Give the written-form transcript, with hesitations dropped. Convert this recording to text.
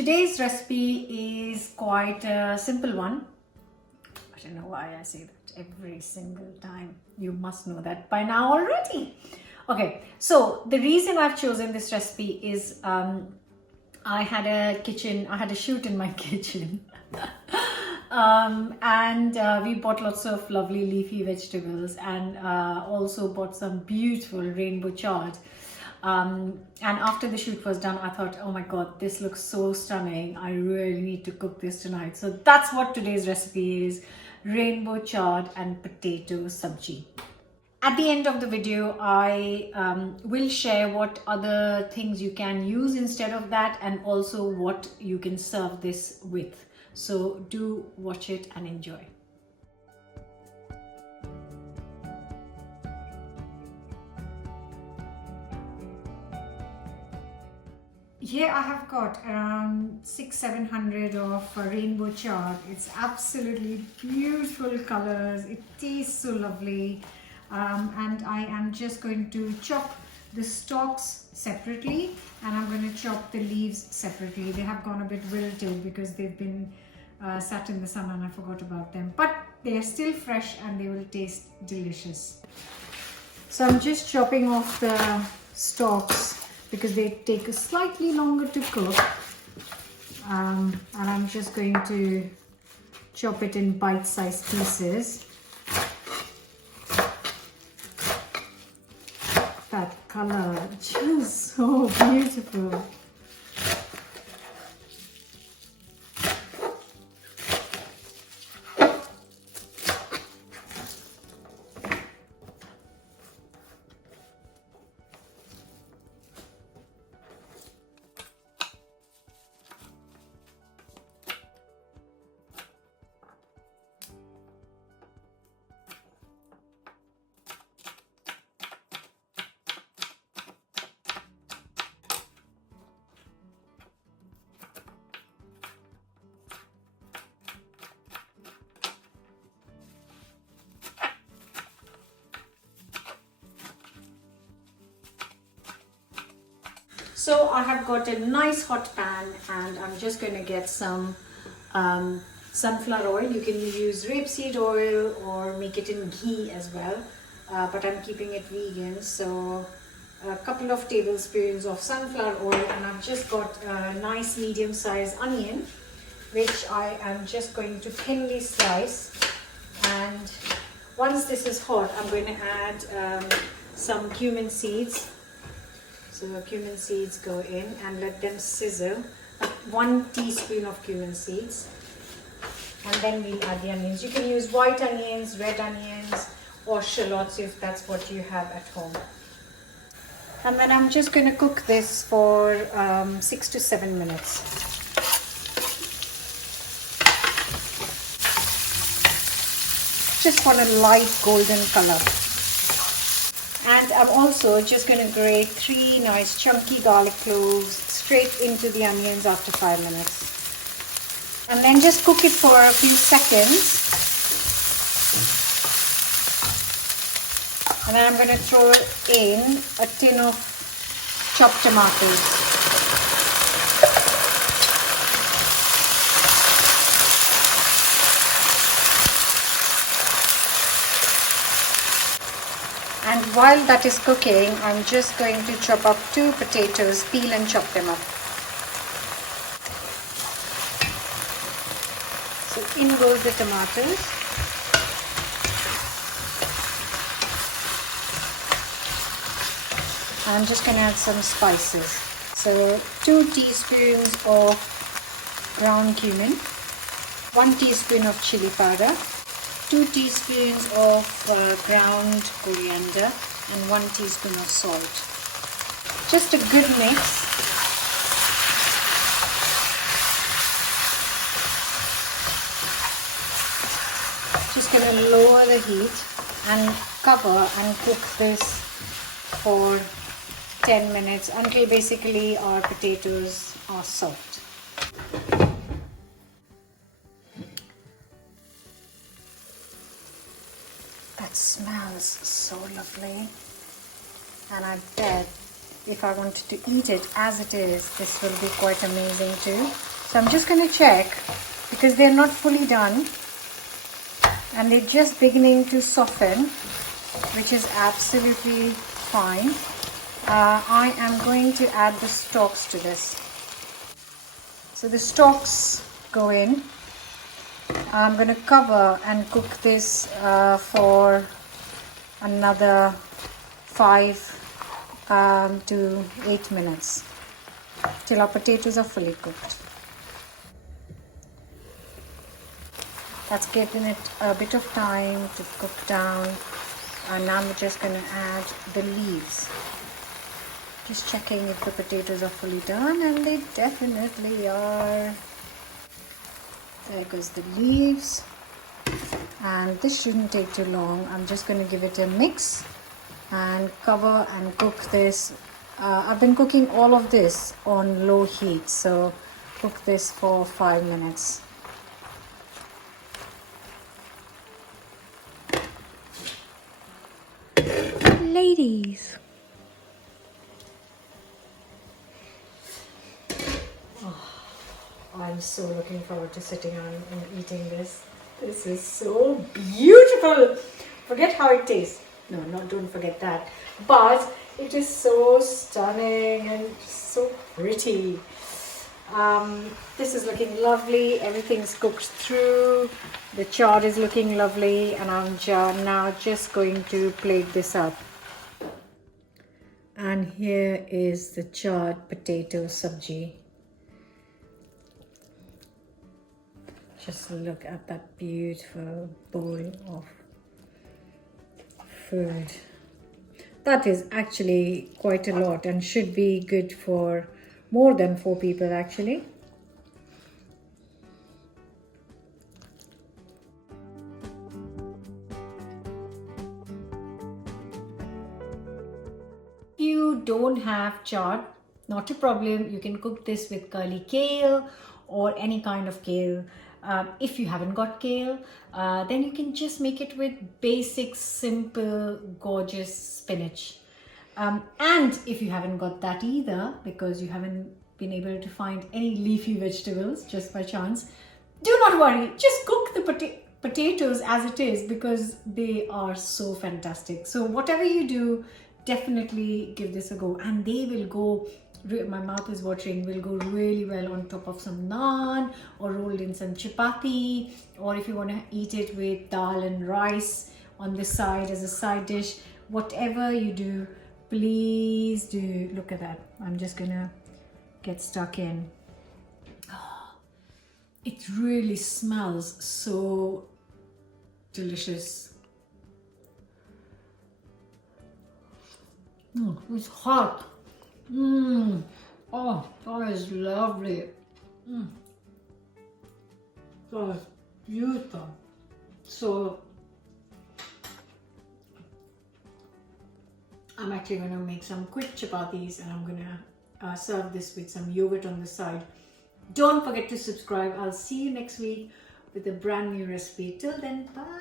Today's recipe is quite a simple one. I don't know why I say that every single time. You must know that by now already. Okay, so the reason I've chosen this recipe is I had a shoot in my kitchen. We bought lots of lovely leafy vegetables and also bought some beautiful rainbow chard. And after the shoot was done, I thought, oh my god, this looks so stunning. I really need to cook this tonight. So that's what today's recipe is: rainbow chard and potato sabji. At the end of the video, I will share what other things you can use instead of that, and also what you can serve this with. So do watch it and enjoy. Here I have got around 600-700 of rainbow chard. It's absolutely beautiful colors. It tastes so lovely. And I am just going to chop the stalks separately, and I'm going to chop the leaves separately. They have gone a bit wilted because they've been sat in the sun and I forgot about them. But they are still fresh and they will taste delicious. So I'm just chopping off the stalks because they take slightly longer to cook, and I'm just going to chop it in bite-sized pieces. That color, just so beautiful. So I have got a nice hot pan and I'm just going to get some sunflower oil. You can use rapeseed oil or make it in ghee as well, but I'm keeping it vegan. So a couple of tablespoons of sunflower oil, and I've just got a nice medium-sized onion, which I am just going to thinly slice. And once this is hot, I'm going to add some cumin seeds. So the cumin seeds go in and let them sizzle. 1 teaspoon of cumin seeds. And then we'll add the onions. You can use white onions, red onions, or shallots if that's what you have at home. And then I'm just going to cook this for 6 to 7 minutes. Just want a light golden color. And I'm also just going to grate 3 nice chunky garlic cloves straight into the onions after 5 minutes. And then just cook it for a few seconds. And then I'm going to throw in a tin of chopped tomatoes. And while that is cooking, I'm just going to chop up 2 potatoes, peel and chop them up. So in goes the tomatoes. I'm just going to add some spices. So 2 teaspoons of ground cumin, 1 teaspoon of chili powder, 2 teaspoons of ground coriander, and 1 teaspoon of salt. Just a good mix. Just going to lower the heat and cover and cook this for 10 minutes until basically our potatoes are soft. That smells so lovely, and I bet if I wanted to eat it as it is, this will be quite amazing too. So I'm just going to check, because they're not fully done and they're just beginning to soften, which is absolutely fine. I am going to add the stalks to this. So the stalks go in. I'm going to cover and cook this for another 5 to 8 minutes till our potatoes are fully cooked. That's given it a bit of time to cook down, and now I'm just going to add the leaves. Just checking if the potatoes are fully done, and they definitely are. There goes the leaves, and this shouldn't take too long. I'm just going to give it a mix and cover and cook this. I've been cooking all of this on low heat, so cook this for 5 minutes. Ladies, I'm so looking forward to sitting down and eating this. This is so beautiful. Forget how it tastes. No, don't forget that. But it is so stunning and so pretty. This is looking lovely. Everything's cooked through. The chard is looking lovely, and I'm now just going to plate this up. And here is the charred potato sabji. Just look at that beautiful bowl of food. That is actually quite a lot and should be good for more than 4 people actually. If you don't have chard, not a problem. You can cook this with curly kale or any kind of kale. If you haven't got kale, then you can just make it with basic, simple, gorgeous spinach. And if you haven't got that either, because you haven't been able to find any leafy vegetables just by chance, do not worry. Just cook the potatoes as it is, because they are so fantastic. So whatever you do, definitely give this a go, and they will go, my mouth is watering, will go really well on top of some naan or rolled in some chapati, or if you want to eat it with dal and rice on the side as a side dish. Whatever you do, please do. Look at that. I'm just gonna get stuck in. It really smells so delicious. It's hot. Oh, that is lovely. That is beautiful. So I'm actually going to make some quick chapatis, and I'm going to serve this with some yogurt on the side. Don't forget to subscribe. I'll see you next week with a brand new recipe. Till then, bye.